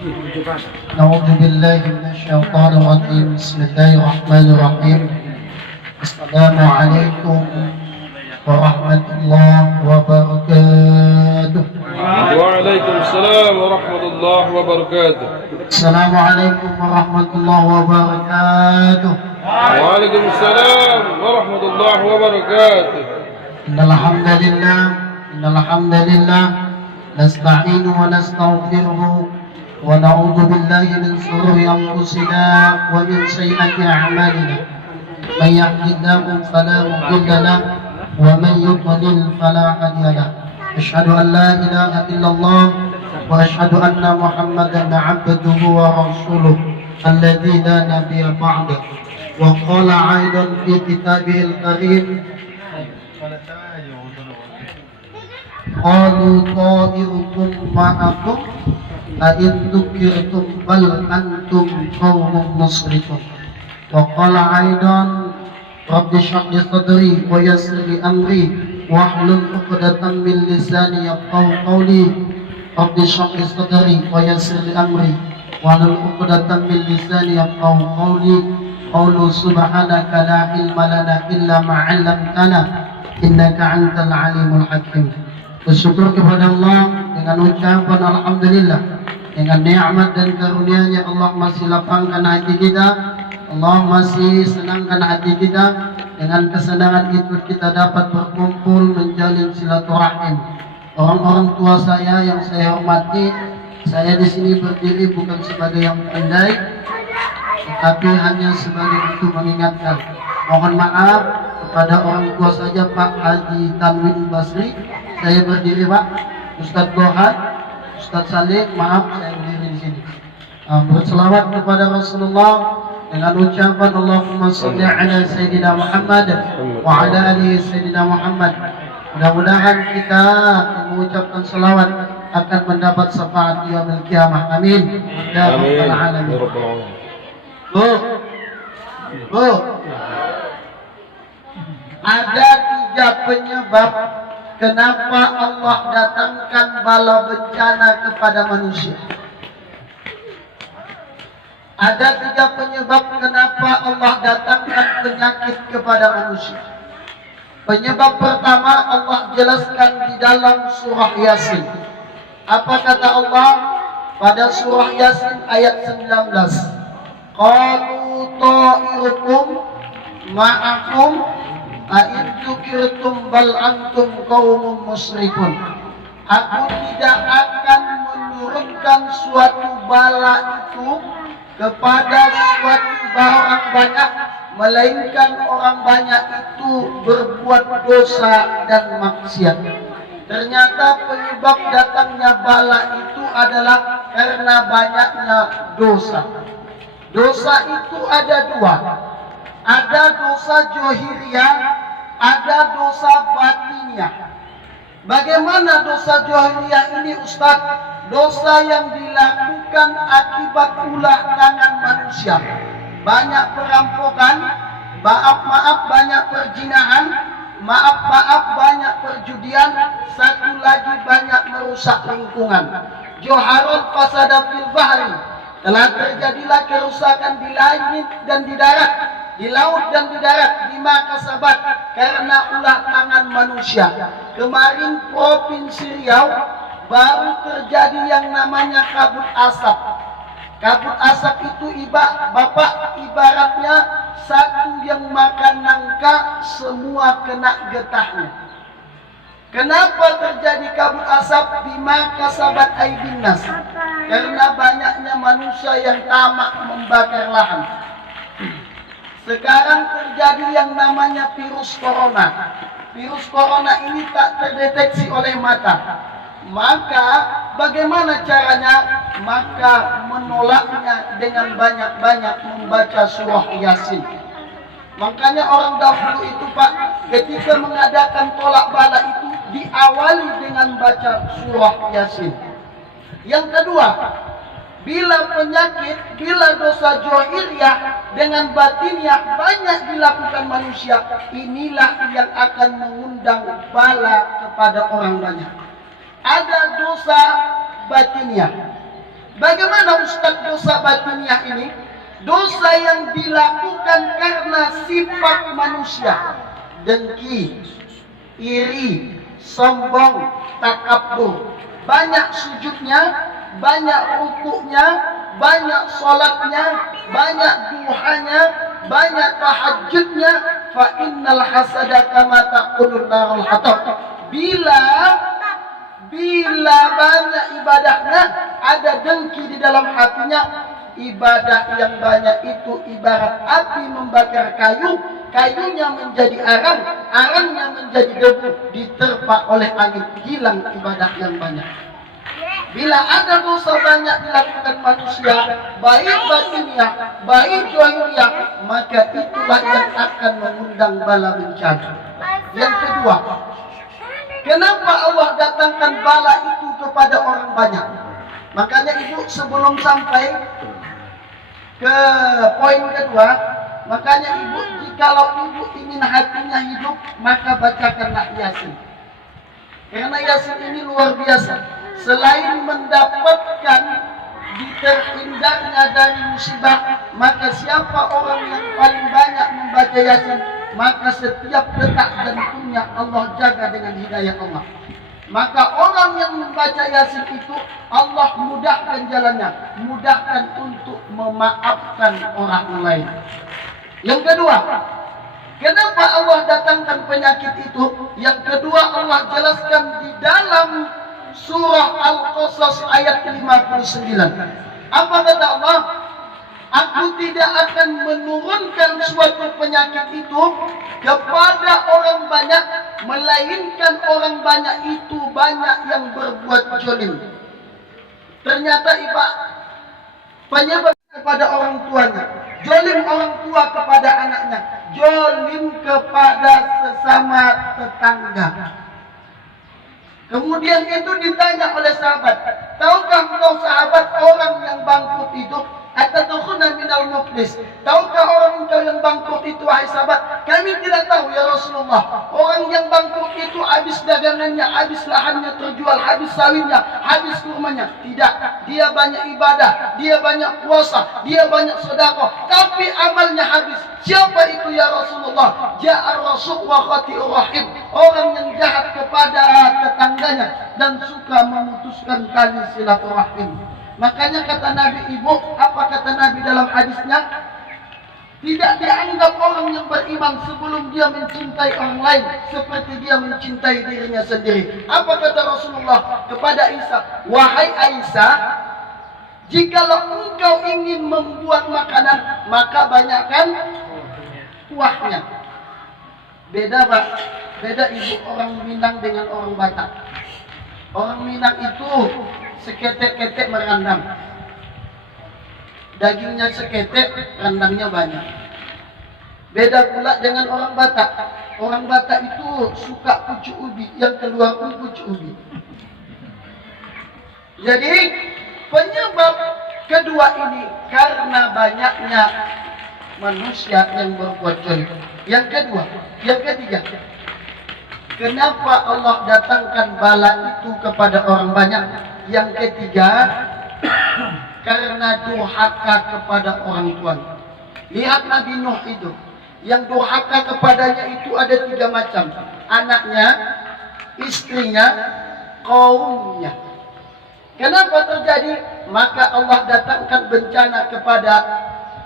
أعوذ بالله من الشيطان الرجيم. بسم الله الرحمن الرحيم. السلام عليكم ورحمة الله وبركاته. وعليكم السلام ورحمة الله وبركاته. السلام عليكم ورحمة الله وبركاته. وعليكم السلام ورحمة الله وبركاته. إن الحمد لله نستعين ونستغفره ونعوذ بالله من شرور أنفسنا ومن سيئات أعمالنا. من يهد الله فلا مضل له ومن يضلل فلا هادي له. أشهد أن لا إله إلا الله وأشهد أن محمدا عبده ورسوله الذي لا نبي بعده. وقال أيضا في كتابه الكريم: قالوا طائركم معكم أئن ذكرتم بل أنتم قوم مسرفون. وقال أيضا: رب اشرح لي صدري ويسر لي أمري واحلل عقدة من لساني يفقهوا قولي. رب اشرح لي صدري ويسر لي أمري واحلل عقدة من لساني يفقهوا قولي. قولوا سبحانك لا علم لنا إلا ما علمتنا إنك أنت العليم الحكيم. Bersyukur kepada Allah dengan ucapan alhamdulillah, dengan nikmat dan karunia-Nya Allah masih lapangkan hati kita, Allah masih senangkan hati kita. Dengan kesenangan itu kita dapat berkumpul menjalin silaturahim. Orang-orang tua saya yang saya hormati, saya di sini berdiri bukan sebagai yang pandai, tetapi hanya sebagai untuk mengingatkan. Mohon maaf kepada orang tua saja, Pak Haji Tanwin Basri. Saya berdiri, Pak. Ustadz Gohan, Ustadz Saleh, maaf saya berdiri di sini. Berselawat kepada Rasulullah dengan ucapan Allahumma sholli ala Sayyidina Muhammad wa ala alihi Sayyidina Muhammad. Mudah-mudahan kita mengucapkan selawat akan mendapat syafaat di yaumil qiyamah. Amin. Ya rabbal alamin. Bu, ada 3 penyebab kenapa Allah datangkan bala bencana kepada manusia. Ada 3 penyebab kenapa Allah datangkan penyakit kepada manusia. Penyebab pertama Allah jelaskan di dalam surah Yasin. Apa kata Allah pada surah Yasin ayat 19? Qalu ta'irukum ma'akum a'in dzukirtum bal antum qaumun musyrikun. Aku tidak akan menurunkan suatu bala itu kepada suatu orang banyak, melainkan orang banyak itu berbuat dosa dan maksiat. Ternyata penyebab datangnya bala itu adalah karena banyaknya dosa. Dosa itu ada 2. Ada dosa johiriyah, ada dosa batiniyah. Bagaimana dosa johiriyah ini, Ustaz? Dosa yang dilakukan akibat ulah tangan manusia. Banyak perampokan, maaf banyak perzinahan, maaf banyak perjudian, satu lagi banyak merusak lingkungan. Joharul fasada fil bahri, telah terjadilah kerusakan di langit dan di darat, di laut dan di darat, bima kasabat, karena ulah tangan manusia. Kemarin Provinsi Riau baru terjadi yang namanya kabut asap. Kabut asap itu Bapak ibaratnya satu yang makan nangka semua kena getahnya. Kenapa terjadi kabut asap? Bima kasabat aydin nas, karena banyaknya manusia yang tamak membakar lahan. Sekarang terjadi yang namanya virus corona. Virus corona ini tak terdeteksi oleh mata. Maka bagaimana caranya? Maka menolaknya dengan banyak-banyak membaca surah Yasin. Makanya orang dahulu itu, Pak, ketika mengadakan tolak bala itu diawali dengan baca surah Yasin. Yang kedua, bila penyakit, bila dosa johiriyah dengan batiniyah banyak dilakukan manusia, inilah yang akan mengundang bala kepada orang banyak. Ada dosa batiniyah. Bagaimana Ustaz dosa batiniah ini? Dosa yang dilakukan karena sifat manusia. Dengki, iri, sombong, takabur. Banyak sujudnya, banyak rukuknya, banyak sholatnya, banyak duhanya, banyak tahajudnya. Fa innal hasada kama taqulun narul hatab. Bila banyak ibadahnya, ada dengki di dalam hatinya, ibadah yang banyak itu ibarat api membakar kayu, kayunya menjadi arang, arangnya menjadi debu, diterpa oleh angin, hilang ibadah yang banyak. Bila ada dosa banyak dilakukan manusia, baik batiniah, baik zahiriah, maka itulah yang akan mengundang bala bencana. Yang kedua, kenapa Allah datangkan bala itu kepada orang banyak? Makanya ibu sebelum sampai ke poin kedua, makanya ibu, jikalau ibu ingin hatinya hidup, maka bacakanlah Yasin. Karena Yasin ini luar biasa. Selain mendapatkan terhindarnya dari musibah, maka siapa orang yang paling banyak membaca Yasin, maka setiap detak jantungnya Allah jaga dengan hidayah Allah. Maka orang yang membaca Yasin itu Allah mudahkan jalannya, mudahkan untuk memaafkan orang lain. Yang kedua, kenapa Allah datangkan penyakit itu? Yang kedua, Allah jelaskan di dalam surah Al-Qasas ayat 59. Apa kata Allah? Aku tidak akan menurunkan suatu penyakit itu kepada orang banyak, melainkan orang banyak itu banyak yang berbuat zalim. Ternyata penyebab kepada orang tuanya, zalim orang tua kepada anaknya, zalim kepada sesama tetangga. Kemudian itu ditanya oleh sahabat, tahukah engkau sahabat orang yang bangkrut itu? Atadkhuluna minal muflis. Tahukah orang engkau yang bangkrut itu, wahai sahabat? Kami tidak tahu ya Rasulullah. Orang yang bangkrut itu habis dagangannya, habis lahannya terjual, habis sawitnya, habis kurmanya. Tidak, dia banyak ibadah, dia banyak puasa, dia banyak sedekah, tapi amalnya habis. Siapa itu ya Rasulullah? Ja'ar rasul wa khati'ur rahim. Orang yang jahat kepada tetangganya dan suka memutuskan tali silaturahim. Makanya kata Nabi, ibu, apa kata Nabi dalam hadisnya? Tidak dianggap orang yang beriman sebelum dia mencintai orang lain seperti dia mencintai dirinya sendiri. Apa kata Rasulullah kepada Aisyah? Wahai Aisyah, jikalau engkau ingin membuat makanan, maka banyakkan kuahnya. Beda Pak, beda ibu orang Minang dengan orang Batak. Orang Minang itu seketek-ketek merandang, dagingnya seketek, rendangnya banyak. Beda pula dengan orang Batak. Orang Batak itu suka pucuk ubi, yang keluar pun pucuk ubi. Jadi penyebab kedua ini karena banyaknya manusia yang berbuat zalim. Yang kedua, yang ketiga, kenapa Allah datangkan bala itu kepada orang banyak? Yang ketiga, karena durhaka kepada orang tua. Lihat Nabi Nuh itu, yang durhaka kepadanya itu ada 3 macam. Anaknya, istrinya, kaumnya. Kenapa terjadi? Maka Allah datangkan bencana kepada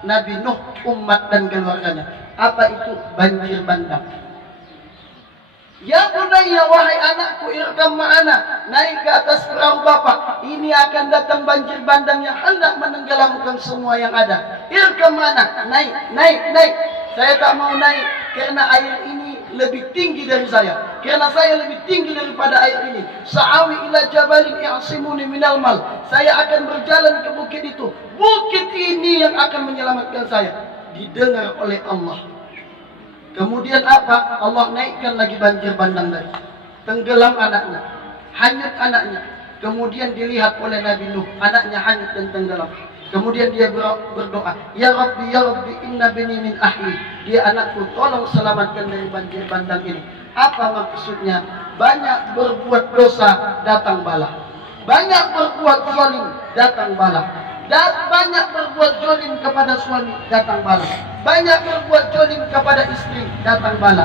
Nabi Nuh, umat dan keluarganya. Apa itu? Banjir bandang. Ya bunayya, wahai anakku, irkam ma'ana, naik ke atas perahu bapak. Ini akan datang banjir bandang yang hendak menenggelamkan semua yang ada. Irkam ma'ana, naik. Saya tak mau naik karena air ini lebih tinggi dari saya. Karena saya lebih tinggi daripada air ini. Sa'awi ila jabalin ya'simuni minal mal. Saya akan berjalan ke bukit itu. Bukit ini yang akan menyelamatkan saya. Didengar oleh Allah. Kemudian apa? Allah naikkan lagi banjir bandang tadi. Tenggelam anaknya, hanyut anaknya. Kemudian dilihat oleh Nabi Nuh, anaknya hanyut dan tenggelam. Kemudian dia berdoa, Ya Rabbi, inna bini min ahli. Dia anakku, tolong selamatkan dari banjir bandang ini. Apa maksudnya? Banyak berbuat dosa, datang bala. Banyak berbuat zalim, datang bala. Dan banyak berbuat zalim kepada suami, datang bala. Banyak berbuat zalim kepada istri, datang bala.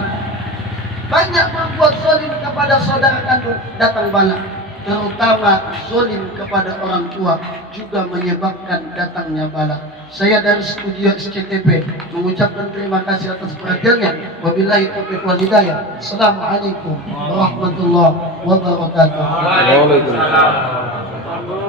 Banyak berbuat zalim kepada saudara kandung, datang bala. Terutama zalim kepada orang tua juga menyebabkan datangnya bala. Saya dari studio SCTV mengucapkan terima kasih atas perhatiannya. Wabillahi taufiq wal hidayah. Assalamualaikum warahmatullahi wabarakatuh. Waalaikumsalam.